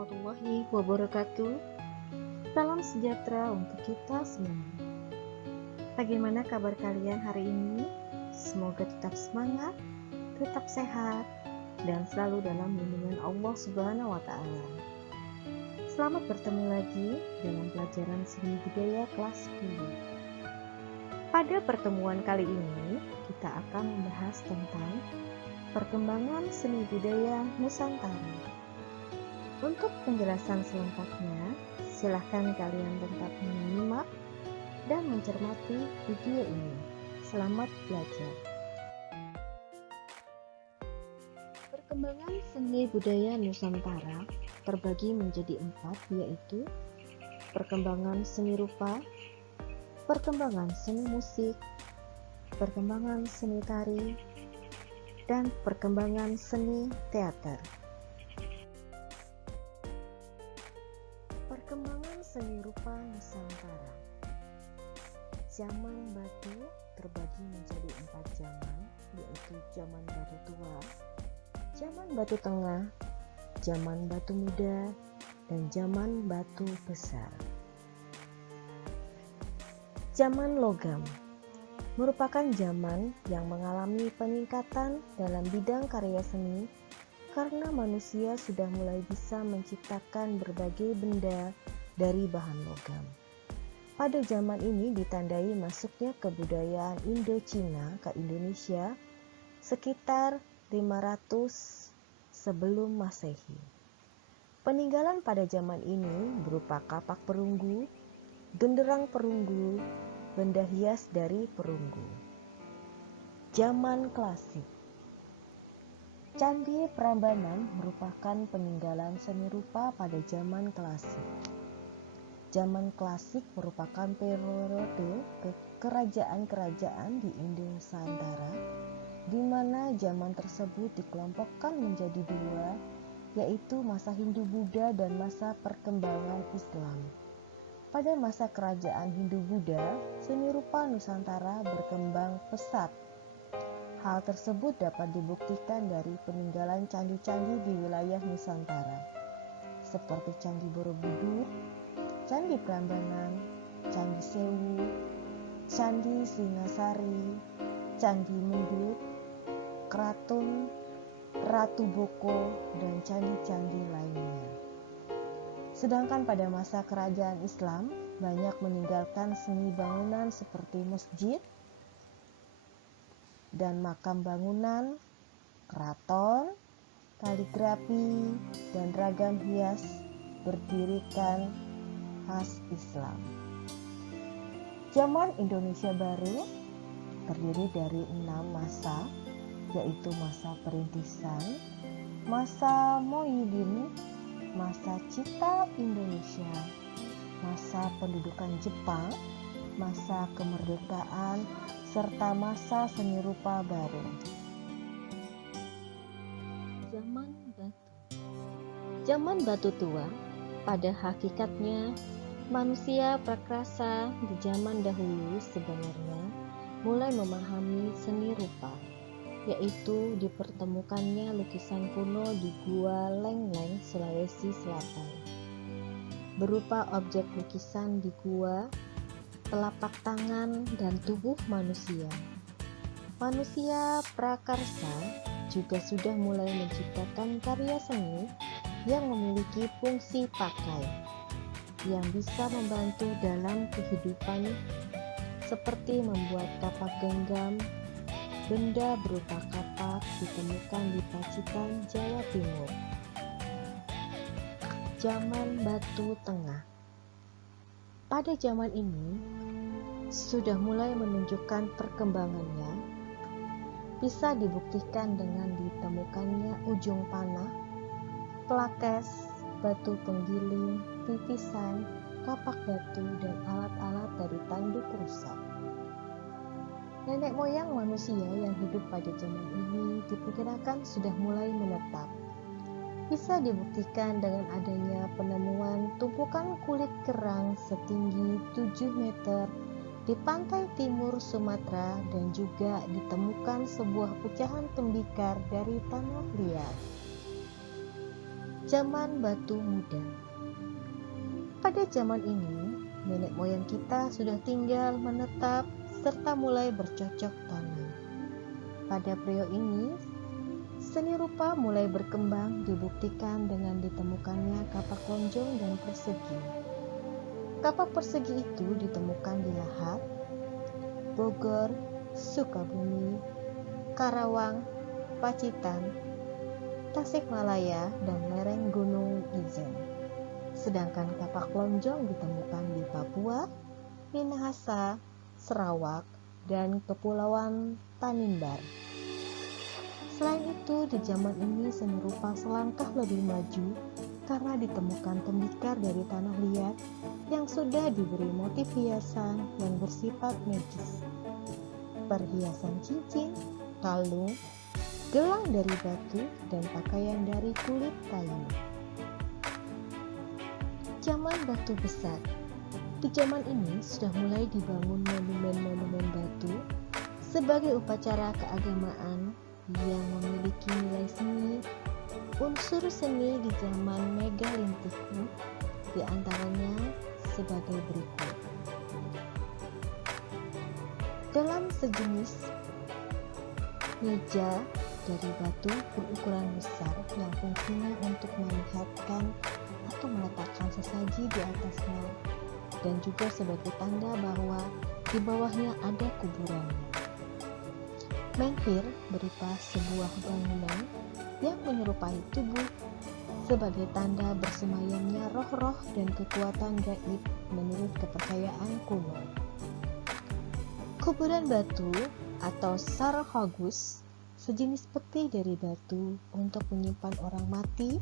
warahmatullahi wabarakatuh. Salam sejahtera untuk kita semua. Bagaimana kabar kalian hari ini? Semoga tetap semangat, tetap sehat, dan selalu dalam lindungan Allah Subhanahu wa Ta'ala. Selamat bertemu lagi dalam pelajaran seni budaya kelas 10. Pada pertemuan kali ini, kita akan membahas tentang perkembangan seni budaya Nusantara. Untuk penjelasan selengkapnya, silahkan kalian tetap menyimak dan mencermati video ini. Selamat belajar. Perkembangan seni budaya Nusantara terbagi menjadi 4, yaitu perkembangan seni rupa, perkembangan seni musik, perkembangan seni tari, dan perkembangan seni teater. Perkembangan seni rupa Nusantara. Zaman batu terbagi menjadi 4 zaman, yaitu zaman batu tua, zaman batu tengah, zaman batu muda, dan zaman batu besar. Zaman logam merupakan zaman yang mengalami peningkatan dalam bidang karya seni karena manusia sudah mulai bisa menciptakan berbagai benda dari bahan logam. Pada zaman ini ditandai masuknya kebudayaan Indo-Cina ke Indonesia sekitar 500 sebelum Masehi. Peninggalan pada zaman ini berupa kapak perunggu, genderang perunggu, benda hias dari perunggu. Zaman klasik. Candi Prambanan merupakan peninggalan seni rupa pada zaman klasik. Zaman klasik merupakan periode kerajaan-kerajaan di Indo-Nusantara, di mana zaman tersebut dikelompokkan menjadi 2, yaitu masa Hindu-Buddha dan masa perkembangan Islam. Pada masa kerajaan Hindu-Buddha, seni rupa Nusantara berkembang pesat. Hal tersebut dapat dibuktikan dari peninggalan candi-candi di wilayah Nusantara, seperti Candi Borobudur, Candi Prambanan, Candi Sewu, Candi Singasari, Candi Mendut, Keraton Ratu Boko, dan candi-candi lainnya. Sedangkan pada masa kerajaan Islam, banyak meninggalkan seni bangunan seperti masjid dan makam bangunan, keraton, kaligrafi, dan ragam hias berdirikan khas Islam. Zaman Indonesia Baru terdiri dari 6 masa, yaitu masa perintisan, masa Mohyidin, masa Cipta Indonesia, masa pendudukan Jepang, masa kemerdekaan, serta masa seni rupa baru. Zaman batu. Zaman batu tua, pada hakikatnya manusia prakrasa di zaman dahulu sebenarnya mulai memahami seni rupa, yaitu dipertemukannya lukisan kuno di Gua Leng-Leng, Sulawesi Selatan. Berupa objek lukisan di gua, telapak tangan, dan tubuh manusia. Manusia prakarsa juga sudah mulai menciptakan karya seni yang memiliki fungsi pakai, yang bisa membantu dalam kehidupan, seperti membuat kapak genggam. Benda berupa kapak ditemukan di Pacitan, Jawa Timur. Zaman Batu Tengah. Pada zaman ini sudah mulai menunjukkan perkembangannya. Bisa dibuktikan dengan ditemukannya ujung panah, pelakes, batu penggiling, pipisan, kapak batu, dan alat-alat dari tanduk rusak. Nenek moyang manusia yang hidup pada zaman ini diperkirakan sudah mulai menetap. Bisa dibuktikan dengan adanya penemuan tumpukan kulit kerang setinggi 7 meter di pantai timur Sumatera, dan juga ditemukan sebuah pecahan tembikar dari tanah liat. Zaman batu muda. Pada zaman ini, nenek moyang kita sudah tinggal menetap serta mulai bercocok tanam. Pada periode ini, seni rupa mulai berkembang dibuktikan dengan ditemukannya kapak lonjong dan persegi. Kapak persegi itu ditemukan di Lahat, Bogor, Sukabumi, Karawang, Pacitan, Tasikmalaya, dan lereng Gunung Ijen. Sedangkan kapak lonjong ditemukan di Papua, Minahasa, Sarawak, dan Kepulauan Tanimbar. Selain itu, di zaman ini seni rupa selangkah lebih maju karena ditemukan tembikar dari tanah liat yang sudah diberi motif hiasan yang bersifat magis. Perhiasan cincin, kalung, gelang dari batu, dan pakaian dari kulit kayu. Zaman batu besar. Di zaman ini sudah mulai dibangun monumen-monumen batu sebagai upacara keagamaan yang memiliki nilai seni. Unsur seni di zaman megalitikum di antaranya sebagai berikut. Dalam sejenis meja dari batu berukuran besar yang fungsinya untuk melihatkan atau meletakkan sesaji di atasnya dan juga sebagai tanda bahwa di bawahnya ada kuburannya. Menhir berupa sebuah bangunan yang menyerupai tubuh sebagai tanda bersemayamnya roh-roh dan kekuatan gaib menurut kepercayaan kuno. Kuburan batu atau sarkofagus, sejenis peti dari batu untuk menyimpan orang mati.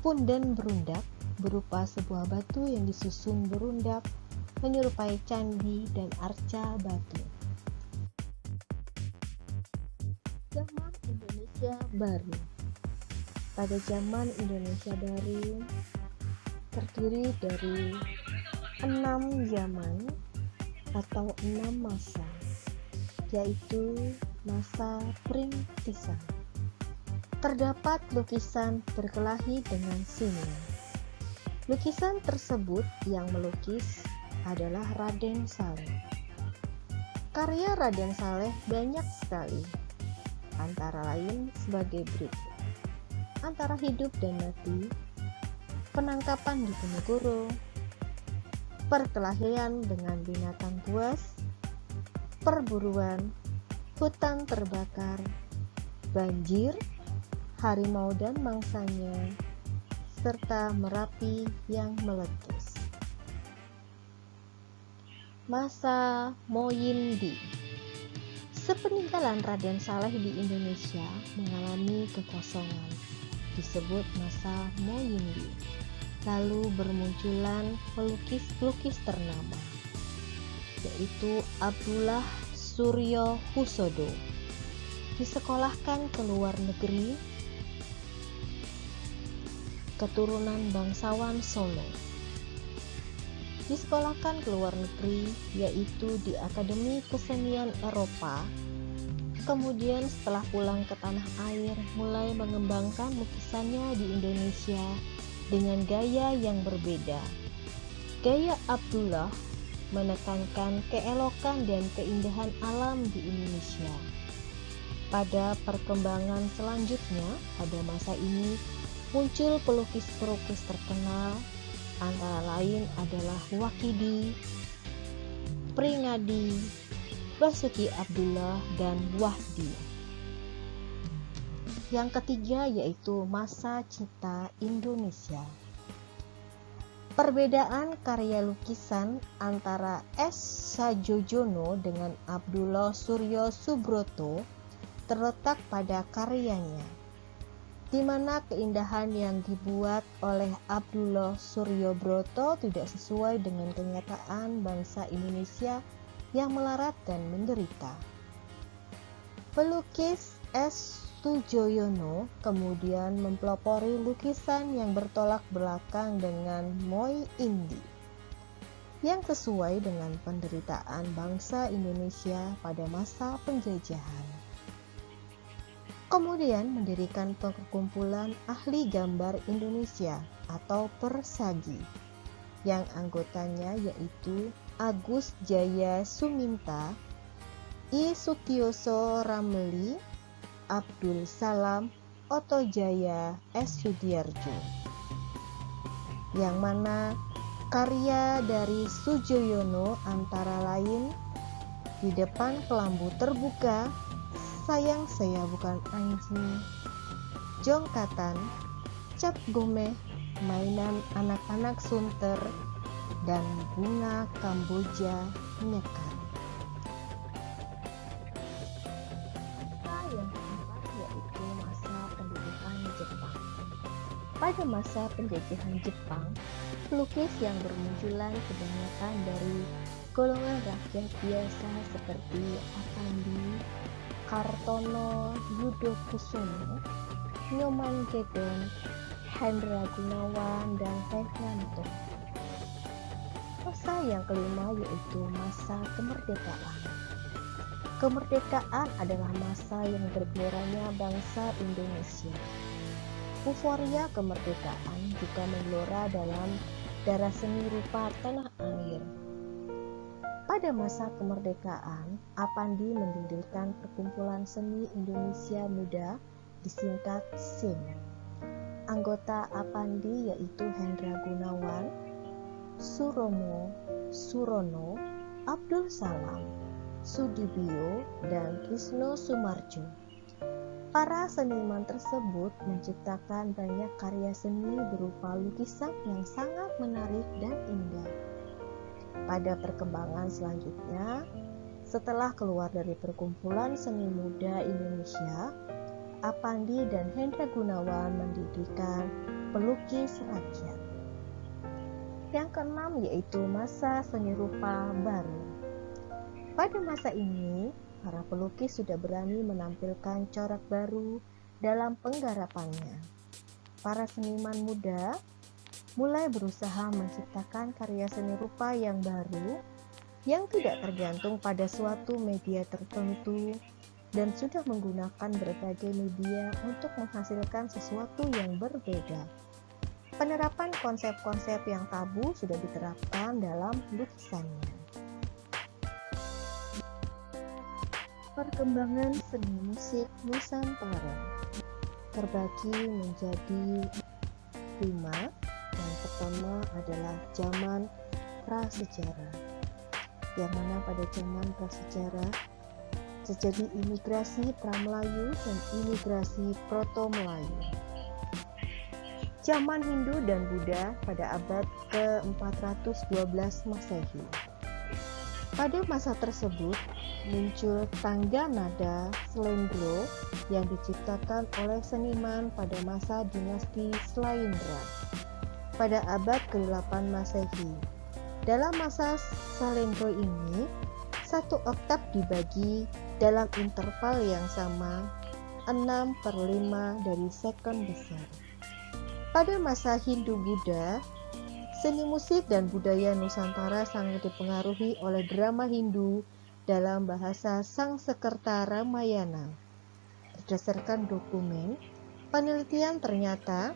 Punden berundak berupa sebuah batu yang disusun berundak menyerupai candi dan arca batu. Zaman Indonesia Baru. Pada zaman Indonesia Baru terdiri dari 6 zaman atau 6 masa, yaitu masa perintisan. Terdapat lukisan berkelahi dengan singa. Lukisan tersebut yang melukis adalah Raden Saleh. Karya Raden Saleh banyak sekali, antara lain sebagai berikut: Antara Hidup dan Mati, Penangkapan di Penegoro, Perkelahian dengan Binatang Buas, Perburuan, Hutan Terbakar, Banjir, Harimau dan Mangsanya, serta Merapi yang Meletus. Masa Moyindi. Sepeninggalan Raden Saleh di Indonesia mengalami kekosongan, disebut masa Moyindi. Lalu bermunculan pelukis-pelukis ternama, yaitu Abdullah Suryo Husodo. Disekolahkan ke luar negeri, keturunan bangsawan Solo. Disekolahkan ke luar negeri, yaitu di Akademi Kesenian Eropa. Kemudian setelah pulang ke tanah air, mulai mengembangkan lukisannya di Indonesia dengan gaya yang berbeda. Gaya Abdullah menekankan keelokan dan keindahan alam di Indonesia. Pada perkembangan selanjutnya, pada masa ini muncul pelukis-pelukis terkenal, antara lain adalah Wakidi, Pringadi, Basuki Abdullah, dan Wahdi. Yang ketiga yaitu masa Cita Indonesia. Perbedaan karya lukisan antara S. Sadjojono dengan Abdullah Suryo Subroto terletak pada karyanya, di mana keindahan yang dibuat oleh Abdullah Suryobroto tidak sesuai dengan kenyataan bangsa Indonesia yang melarat dan menderita. Pelukis S. Sujoyono kemudian mempelopori lukisan yang bertolak belakang dengan Moyindi, yang sesuai dengan penderitaan bangsa Indonesia pada masa penjajahan. Kemudian mendirikan Perkumpulan Ahli Gambar Indonesia atau Persagi, yang anggotanya yaitu Agus Jaya Suminta, I Sutioso Ramli, Abdul Salam Oto Jaya S. Sudiarjo, yang mana karya dari Sujoyono antara lain Di Depan Kelambu Terbuka, Sayang Saya Bukan Anjing, Jongkatan, Cap Gomeh, Mainan Anak-anak Sunter, dan Bunga Kamboja Nekat. Yang keempat yaitu masa pendudukan Jepang. Pada masa penjajahan Jepang, pelukis yang bermunculan kebanyakan dari golongan rakyat biasa seperti Apandi, Kartono, Yudo Kusumo, Nyoman Gedong, Hendra Gunawan, dan Fernando. Masa yang kelima yaitu masa kemerdekaan. Kemerdekaan adalah masa yang bergeloranya bangsa Indonesia. Euforia kemerdekaan juga menggelora dalam darah seni rupa tanah air. Pada masa kemerdekaan, Apandi mendirikan Perkumpulan Seni Indonesia Muda, disingkat SIM. Anggota Apandi yaitu Hendra Gunawan, Surono, Abdul Salam, Sudibyo, dan Trisno Sumarjo. Para seniman tersebut menciptakan banyak karya seni berupa lukisan yang sangat menarik dan indah. Pada perkembangan selanjutnya, setelah keluar dari Perkumpulan Seni Muda Indonesia, Apandi dan Hendra Gunawan mendirikan Pelukis Rakyat. Yang keenam yaitu masa seni rupa baru. Pada masa ini, para pelukis sudah berani menampilkan corak baru dalam penggarapannya. Para seniman muda mulai berusaha menciptakan karya seni rupa yang baru yang tidak tergantung pada suatu media tertentu dan sudah menggunakan berbagai media untuk menghasilkan sesuatu yang berbeda. Penerapan konsep-konsep yang tabu sudah diterapkan dalam lukisannya. Perkembangan seni musik Nusantara terbagi menjadi 5. Yang pertama adalah zaman prasejarah, yang mana pada zaman prasejarah terjadi imigrasi pra-Melayu dan imigrasi proto-Melayu. Zaman Hindu dan Buddha pada abad ke-412 Masehi. Pada masa tersebut muncul tangga nada slendro yang diciptakan oleh seniman pada masa dinasti Slaindra pada abad ke-8 Masehi. Dalam masa slendro ini, satu oktav dibagi dalam interval yang sama 6/5 dari sekon besar. Pada masa Hindu-Buddha, seni musik dan budaya Nusantara sangat dipengaruhi oleh drama Hindu dalam bahasa Sangsekerta Ramayana. Berdasarkan dokumen, penelitian ternyata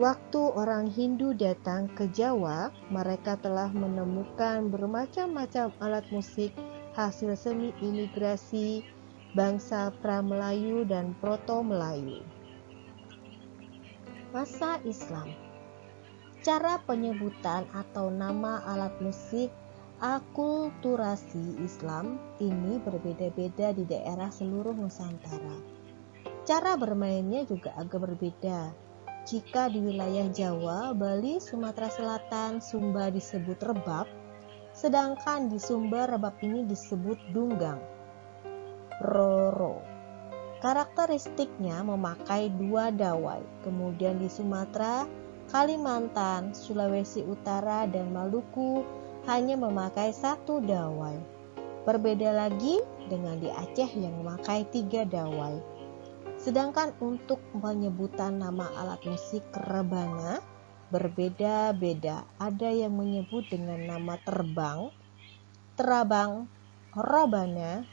waktu orang Hindu datang ke Jawa, mereka telah menemukan bermacam-macam alat musik hasil seni imigrasi bangsa pra-Melayu dan proto-Melayu. Masa Islam. Cara penyebutan atau nama alat musik akulturasi Islam ini berbeda-beda di daerah seluruh Nusantara. Cara bermainnya juga agak berbeda. Jika di wilayah Jawa, Bali, Sumatera Selatan, Sumba disebut rebab, sedangkan di Sumba rebab ini disebut dunggang. Roro. Karakteristiknya memakai 2 dawai. Kemudian di Sumatera, Kalimantan, Sulawesi Utara, dan Maluku hanya memakai 1 dawai. Berbeda lagi dengan di Aceh yang memakai 3 dawai. Sedangkan untuk penyebutan nama alat musik rebana berbeda-beda. Ada yang menyebut dengan nama terbang, terabang, robana,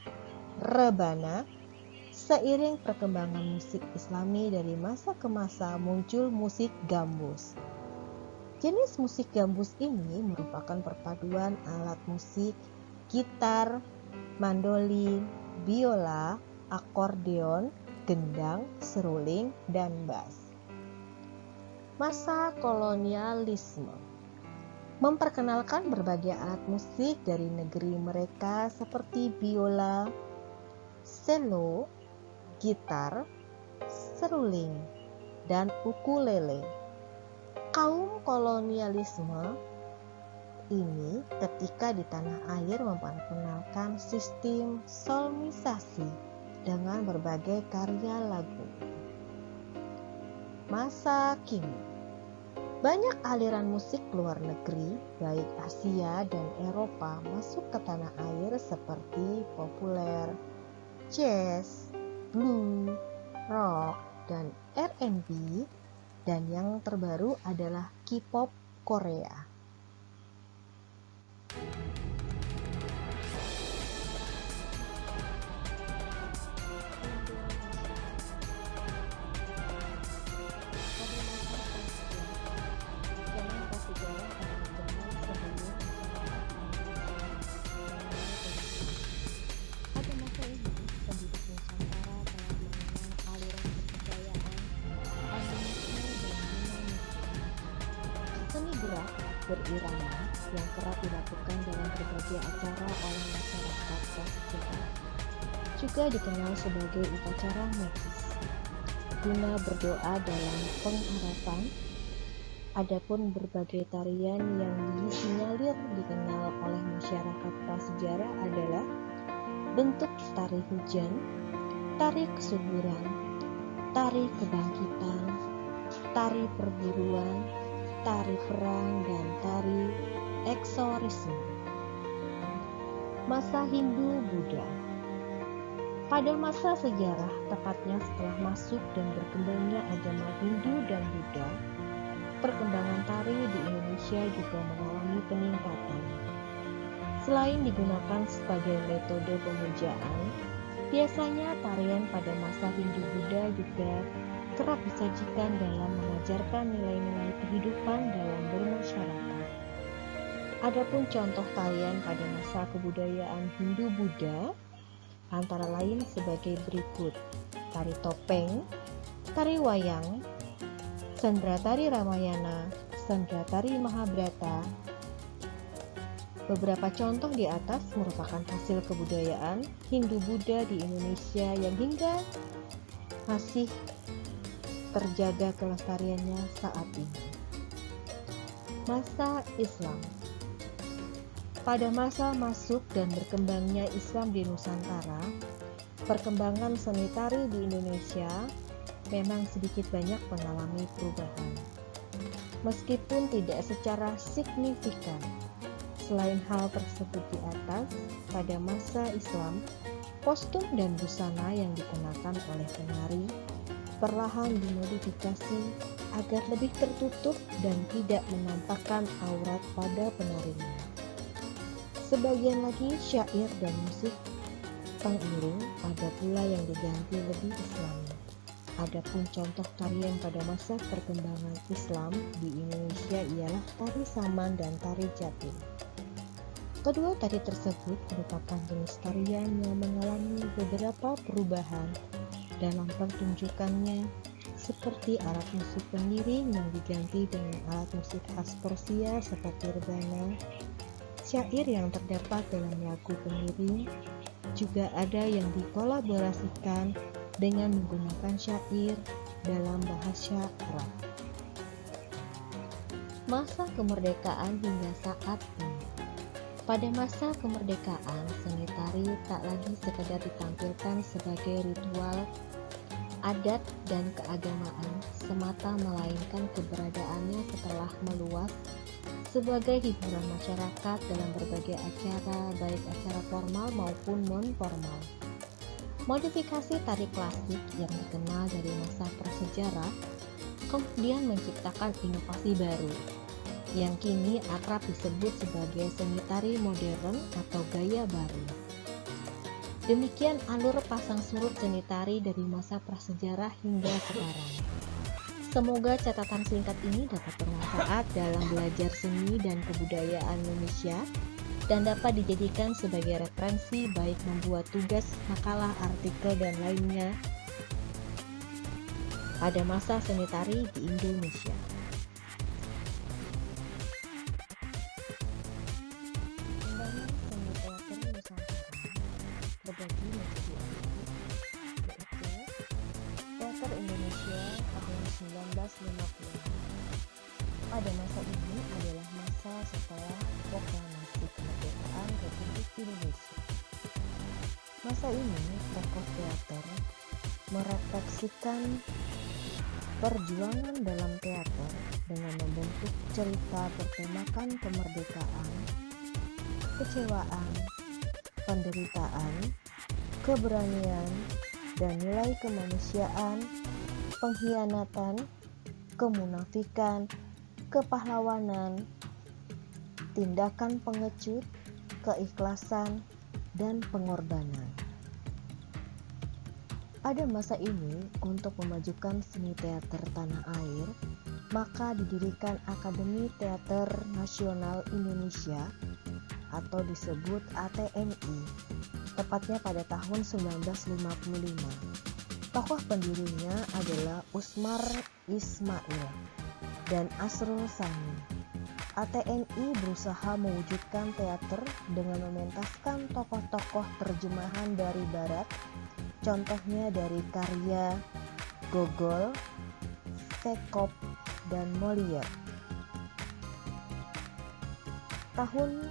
rebana, Seiring perkembangan musik Islami dari masa ke masa muncul musik gambus. Jenis musik gambus ini merupakan perpaduan alat musik gitar, mandolin, biola, akordeon, gendang, seruling, dan bass. Masa kolonialisme memperkenalkan berbagai alat musik dari negeri mereka seperti biola, cello, gitar, seruling, dan ukulele. Kaum kolonialisme ini ketika di tanah air memperkenalkan sistem solmisasi dengan berbagai karya lagu. Masa kini, banyak aliran musik luar negeri, baik Asia dan Eropa, masuk ke tanah air seperti populer, jazz, blues, rock, dan R&B, dan yang terbaru adalah K-pop Korea. Seni gerak berirama yang kerap dilakukan dalam berbagai acara oleh masyarakat prasejarah juga dikenal sebagai upacara magis, guna berdoa dalam pengharapan. Adapun berbagai tarian yang disinyalir dikenal oleh masyarakat prasejarah adalah bentuk tari hujan, tari kesuburan, tari kebangkitan, tari perburuan, tari perang, dan tari eksorisme. Masa Hindu-Buddha. Pada masa sejarah, tepatnya setelah masuk dan berkembangnya agama Hindu dan Buddha, perkembangan tari di Indonesia juga mengalami peningkatan. Selain digunakan sebagai metode pemujaan, biasanya tarian pada masa Hindu-Buddha juga kerap disajikan dalam mengajarkan nilai-nilai kehidupan dalam bermasyarakat. Adapun contoh tarian pada masa kebudayaan Hindu-Buddha antara lain sebagai berikut: tari topeng, tari wayang, sendra tari Ramayana, sendra tari Mahabharata. Beberapa contoh di atas merupakan hasil kebudayaan Hindu-Buddha di Indonesia yang hingga masih terjaga kelestariannya saat ini. Masa Islam. Pada masa masuk dan berkembangnya Islam di Nusantara, perkembangan seni tari di Indonesia memang sedikit banyak mengalami perubahan, meskipun tidak secara signifikan. Selain hal tersebut di atas, pada masa Islam, kostum dan busana yang dikenakan oleh penari perlahan dimodifikasi agar lebih tertutup dan tidak menampakkan aurat pada penarinya. Sebagian lagi syair dan musik pengiring ada pula yang diganti lebih Islami. Adapun contoh tarian pada masa perkembangan Islam di Indonesia ialah tari saman dan tari jatim. Kedua tari tersebut merupakan jenis tarian yang mengalami beberapa perubahan dalam pertunjukannya, seperti alat musik pengiring yang diganti dengan alat musik khas Persia seperti rebana. Syair yang terdapat dalam lagu pengiring juga ada yang dikolaborasikan dengan menggunakan syair dalam bahasa Arab. Masa kemerdekaan hingga saat ini. Pada masa kemerdekaan, seni tari tak lagi sekedar ditampilkan sebagai ritual, adat, dan keagamaan semata, melainkan keberadaannya setelah meluas sebagai hiburan masyarakat dalam berbagai acara, baik acara formal maupun non-formal. Modifikasi tari klasik yang dikenal dari masa prasejarah kemudian menciptakan inovasi baru yang kini akrab disebut sebagai seni tari modern atau gaya baru. Demikian alur pasang surut seni tari dari masa prasejarah hingga sekarang. Semoga catatan singkat ini dapat bermanfaat dalam belajar seni dan kebudayaan Indonesia dan dapat dijadikan sebagai referensi baik membuat tugas, makalah, artikel, dan lainnya pada masa seni tari di Indonesia. Perkembangan seni teater Nusantara terbagi menjadi 4, yaitu teater Indonesia tahun 1950-an. Pada masa ini adalah masa setelah proklamasi kemerdekaan Republik Indonesia. Masa ini tokoh teater merefleksikan perjuangan dalam teater dengan membentuk cerita bertemakan kemerdekaan, kekecewaan, penderitaan, keberanian, dan nilai kemanusiaan, pengkhianatan, kemunafikan, kepahlawanan, tindakan pengecut, keikhlasan, dan pengorbanan. Pada masa ini, untuk memajukan seni teater tanah air, maka didirikan Akademi Teater Nasional Indonesia atau disebut ATNI, tepatnya pada tahun 1955. Tokoh pendirinya adalah Usmar Ismail dan Asrul Sani. ATNI berusaha mewujudkan teater dengan mementaskan tokoh-tokoh terjemahan dari Barat, contohnya dari karya Gogol, Chekhov, dan Molière. Tahun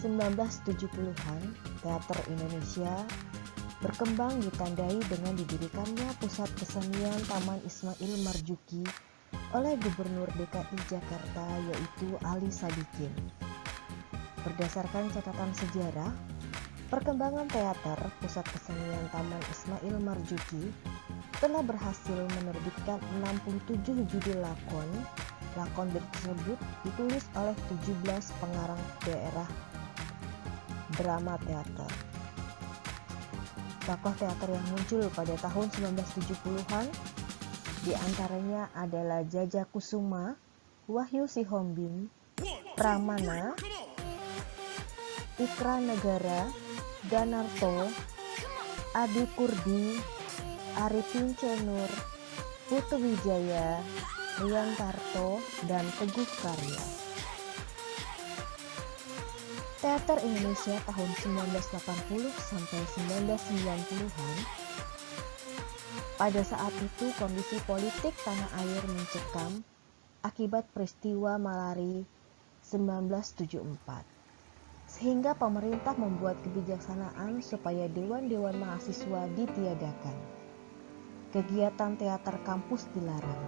1970-an, teater Indonesia berkembang ditandai dengan didirikannya Pusat Kesenian Taman Ismail Marzuki oleh Gubernur DKI Jakarta yaitu Ali Sadikin. Berdasarkan catatan sejarah, perkembangan teater Pusat Kesenian Taman Ismail Marzuki telah berhasil menerbitkan 67 judul lakon. Lakon tersebut ditulis oleh 17 pengarang daerah drama teater. Tokoh teater yang muncul pada tahun 1970-an di antaranya adalah Jaja Kusuma, Wahyu Sihombing, Pramana, Ikra Negara, Ganarto, Adi Kurdi, Arifin Cenur, Putu Wijaya, Rian Tarto, dan Teguh Karya. Teater Indonesia tahun 1980 sampai 1990-an. Pada saat itu kondisi politik tanah air mencekam akibat peristiwa Malari 1974. Sehingga pemerintah membuat kebijaksanaan supaya dewan-dewan mahasiswa ditiadakan. Kegiatan teater kampus dilarang.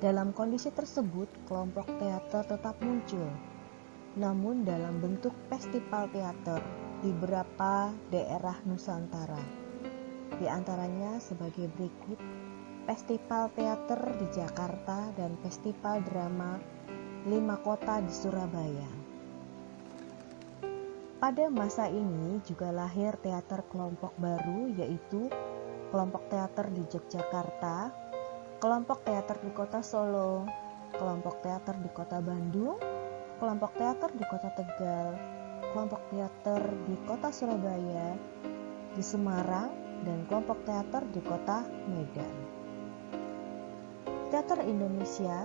Dalam kondisi tersebut, kelompok teater tetap muncul, namun dalam bentuk festival teater di beberapa daerah Nusantara. Di antaranya sebagai berikut: Festival Teater di Jakarta dan Festival Drama 5 Kota di Surabaya. Pada masa ini juga lahir teater kelompok baru, yaitu kelompok teater di Yogyakarta, kelompok teater di Kota Solo, kelompok teater di Kota Bandung, kelompok teater di Kota Tegal, kelompok teater di Kota Surabaya, di Semarang, dan kelompok teater di Kota Medan. Teater Indonesia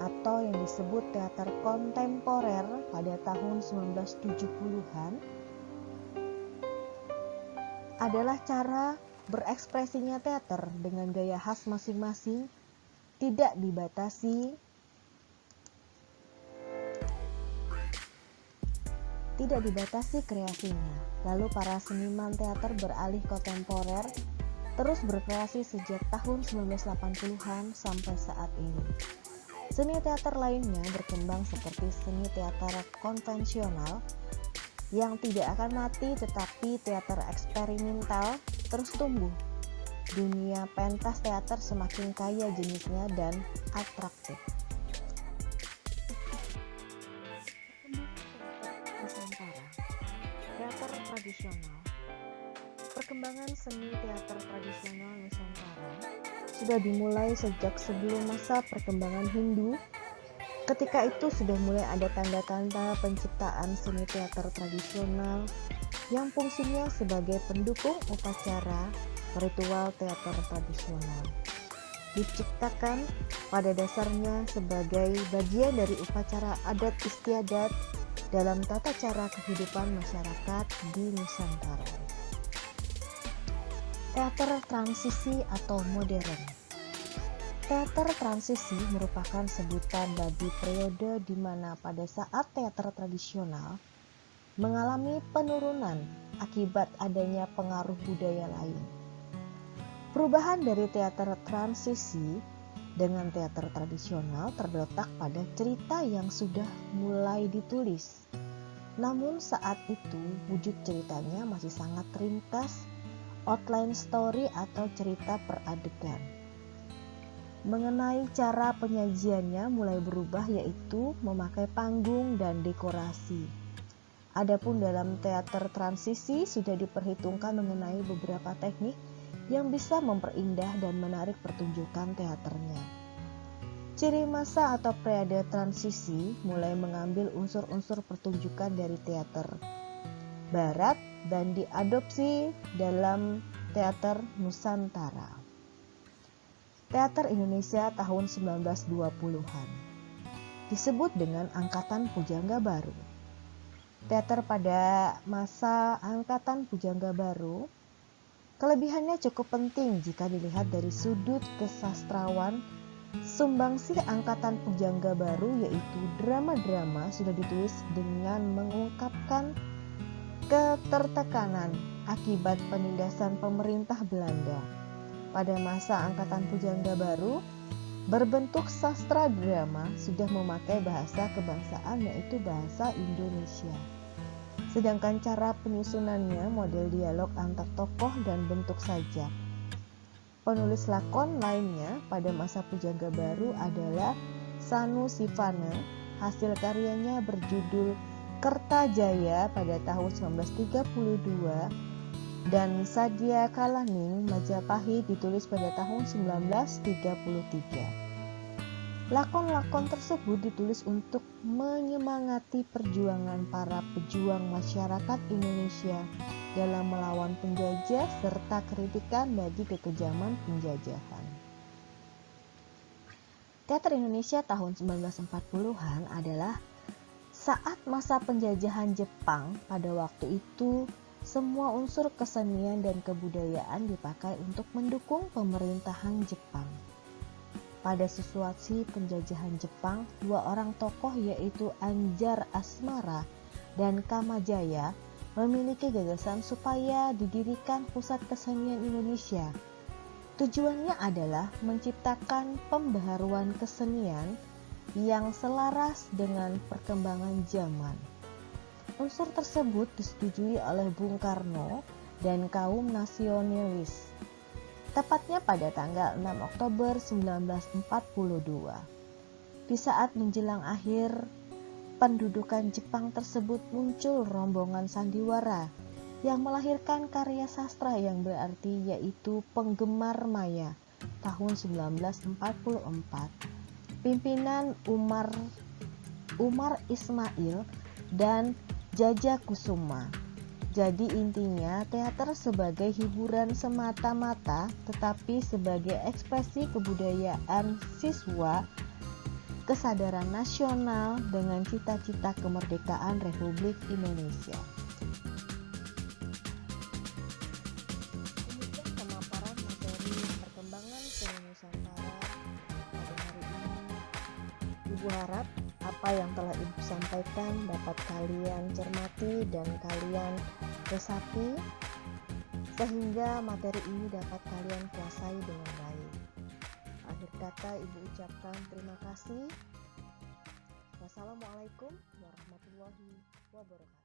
atau yang disebut teater kontemporer pada tahun 1970-an adalah cara berekspresinya teater dengan gaya khas masing-masing, tidak dibatasi kreasinya. Lalu para seniman teater beralih kontemporer terus berkreasi sejak tahun 1980-an sampai saat ini. Seni teater lainnya berkembang seperti seni teater konvensional yang tidak akan mati, tetapi teater eksperimental terus tumbuh. Dunia pentas teater semakin kaya jenisnya dan atraktif. Nusantara. Teater tradisional tradisional. Perkembangan seni teater tradisional Nusantara sudah dimulai sejak sebelum masa perkembangan Hindu. Ketika itu sudah mulai ada tanda-tanda penciptaan seni teater tradisional yang fungsinya sebagai pendukung upacara ritual teater tradisional. Diciptakan pada dasarnya sebagai bagian dari upacara adat istiadat dalam tata cara kehidupan masyarakat di Nusantara. Teater transisi atau modern. Teater transisi merupakan sebutan bagi periode di mana pada saat teater tradisional mengalami penurunan akibat adanya pengaruh budaya lain. Perubahan dari teater transisi dengan teater tradisional terletak pada cerita yang sudah mulai ditulis. Namun saat itu wujud ceritanya masih sangat ringkas, outline story atau cerita per adegan. Mengenai cara penyajiannya mulai berubah, yaitu memakai panggung dan dekorasi. Adapun dalam teater transisi sudah diperhitungkan mengenai beberapa teknik yang bisa memperindah dan menarik pertunjukan teaternya. Ciri masa atau periode transisi mulai mengambil unsur-unsur pertunjukan dari teater Barat dan diadopsi dalam teater Nusantara. Teater Indonesia tahun 1920-an disebut dengan Angkatan Pujangga Baru. Teater pada masa Angkatan Pujangga Baru kelebihannya cukup penting jika dilihat dari sudut kesastrawan. Sumbangsih Angkatan Pujangga Baru yaitu drama-drama sudah ditulis dengan mengungkapkan ketertekanan akibat penindasan pemerintah Belanda. Pada masa Angkatan Pujangga Baru, berbentuk sastra drama sudah memakai bahasa kebangsaan yaitu bahasa Indonesia. Sedangkan cara penyusunannya model dialog antar tokoh dan bentuk sajak. Penulis lakon lainnya pada masa Pujangga Baru adalah Sanu Sivana. Hasil karyanya berjudul Kertajaya pada tahun 1932 dan Sadya Kalaning Majapahit ditulis pada tahun 1933. Lakon-lakon tersebut ditulis untuk menyemangati perjuangan para pejuang masyarakat Indonesia dalam melawan penjajah serta kritikan bagi kekejaman penjajahan. Teater Indonesia tahun 1940-an adalah saat masa penjajahan Jepang. Pada waktu itu, semua unsur kesenian dan kebudayaan dipakai untuk mendukung pemerintahan Jepang. Pada situasi penjajahan Jepang, dua orang tokoh yaitu Anjar Asmara dan Kamajaya memiliki gagasan supaya didirikan pusat kesenian Indonesia. Tujuannya adalah menciptakan pembaharuan kesenian yang selaras dengan perkembangan zaman. Unsur tersebut disetujui oleh Bung Karno dan kaum nasionalis. Tepatnya pada tanggal 6 Oktober 1942. Di saat menjelang akhir pendudukan Jepang tersebut muncul rombongan sandiwara yang melahirkan karya sastra yang berarti yaitu Penggemar Maya tahun 1944. Pimpinan Umar Ismail dan Jaja Kusuma. Jadi intinya teater sebagai hiburan semata-mata tetapi sebagai ekspresi kebudayaan siswa, kesadaran nasional dengan cita-cita kemerdekaan Republik Indonesia. Demikian pemaparan materi perkembangan seni Nusantara pada hari ini. Ibu harap apa yang telah Ibu sampaikan dapat kalian cermati dan kalian resapi sehingga materi ini dapat kalian kuasai dengan baik. Akhir kata Ibu ucapkan terima kasih. Wassalamualaikum warahmatullahi wabarakatuh.